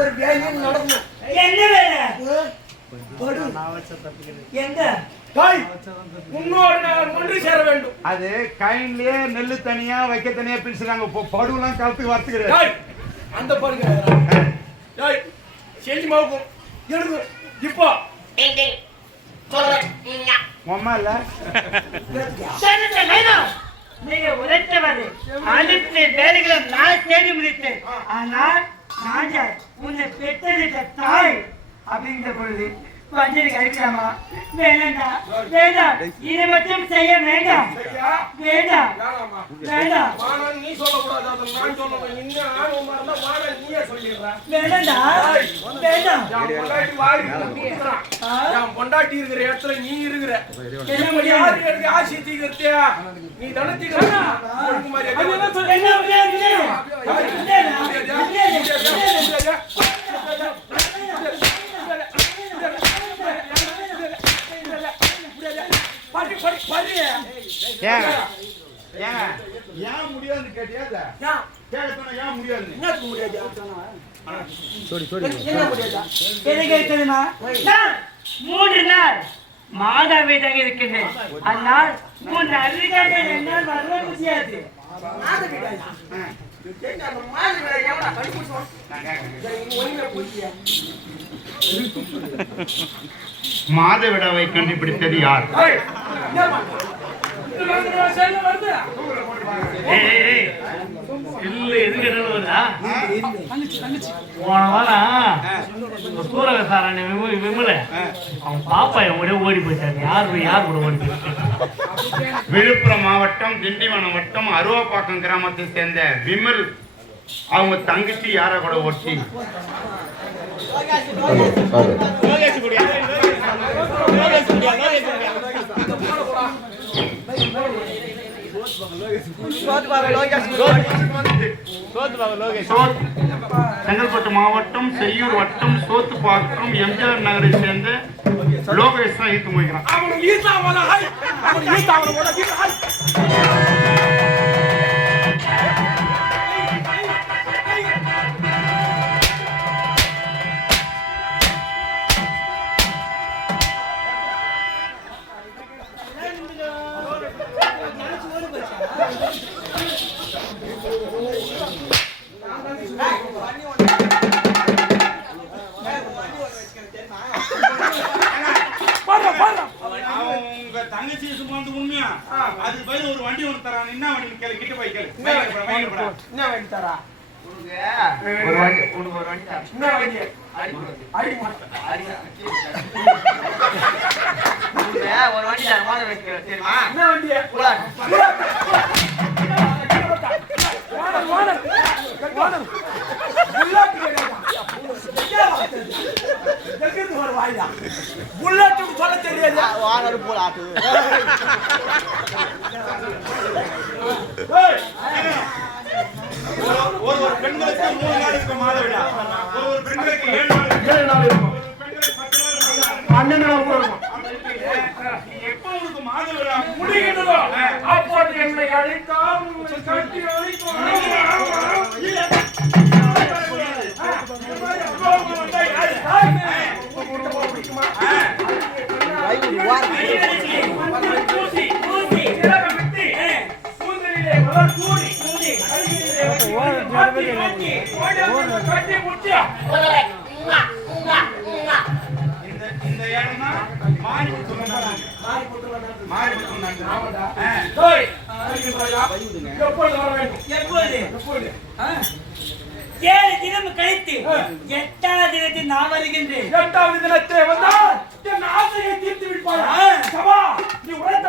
ஒரு வேலையும் நடக்கும். என்ன வேலை? எங்க ஒன்று சேர வேண்டும். அது கைன்லயே நெல்லு தனியா வைக்க தனியா பிரிச்சுறாங்க. படுலாம் கலத்துக்கு வரத்து கிடையாது. அந்த படுக்க செஞ்சு மாவுக்கும் எனக்கு இப்போ அம்மா இல்ல நீங்க உழைத்தவர் அனைத்து வேலைகளும் நான் தேடி முடித்தேன். ஆனால் ராஜா உன்னை பெற்றெடுத்த தாய் அப்படிங்கிற பொழுது கொஞ்சம் கழிக்கலாமா? வேண்டாம் வேண்டாம், இதை மட்டும் செய்ய வேண்டாம் வேண்டாம் வேண்டாம். நீ சொல்லக்கூடாது, நான் சொல்லுவேன். இன்னும் நீயே சொல்லிடுறேன். வேண்டாம் வேண்டாம். பொண்டாட்டி இருக்கிற இடத்துல நீ இருக்கிற ஆசி தீக்கிறதே நீ தானே தீக்கிற. ஏன் முடியாது கேட்டியா? ஏன் முடியாது? மூன்று நாள் மாதாவை தங்க இருக்கின்றேன். அதனால் உன் அருகாமை என்னால் வர முடியாது. மாதவிடாவை கண்டுபிடித்தது யார்? விழுப்புரம் மாவட்டம் திண்டிவனம் வட்டம் அருவாப்பாக்கம் கிராமத்தை சேர்ந்த விமல் அவங்க தங்கச்சி யார கூட ஒட்டி செங்கல்பட்டு மாவட்டம் செய்யூர் வட்டம் சோத்துப்பாக்கம் எம்ஜிஆர் நகரை சேர்ந்த லோகேஷ் தான் ஈர்த்து முடிக்கிறான். தங்கச்சி சும்மா உண்மையா அது பதில் ஒரு வண்டி ஒன்று தரான். என்ன வண்டி கேளு, கிட்ட போய் கேளு. என்ன வண்டி தரா? ஒரு வண்டி என்ன வண்டி? ஒரு வண்டி தெரியுமா? என்ன வண்டி? புல்லட் சொல்ல தெரியாது. ஒரு பெண்களுக்கு 3 நாள் இருக்கும் மாதவிடா. ஒரு பெண்களுக்கு 7 நாள் இருக்கும். பெண்களுக்கு 12 நாள் இருக்கும். எப்போ உங்களுக்கு மாதவிடா முடிகிறதோ அப்போ என்னை அழைத்தால் கட்டி அழைக்கும். இந்த இடம்னா ஏழு தினம் கழித்து 8வது தினத்தில் நான் வருகின்றேன். 8வது தினத்தை வந்தால் என் ஆசையை தீர்த்து விடுவாயா? சபா நீ உழைத்த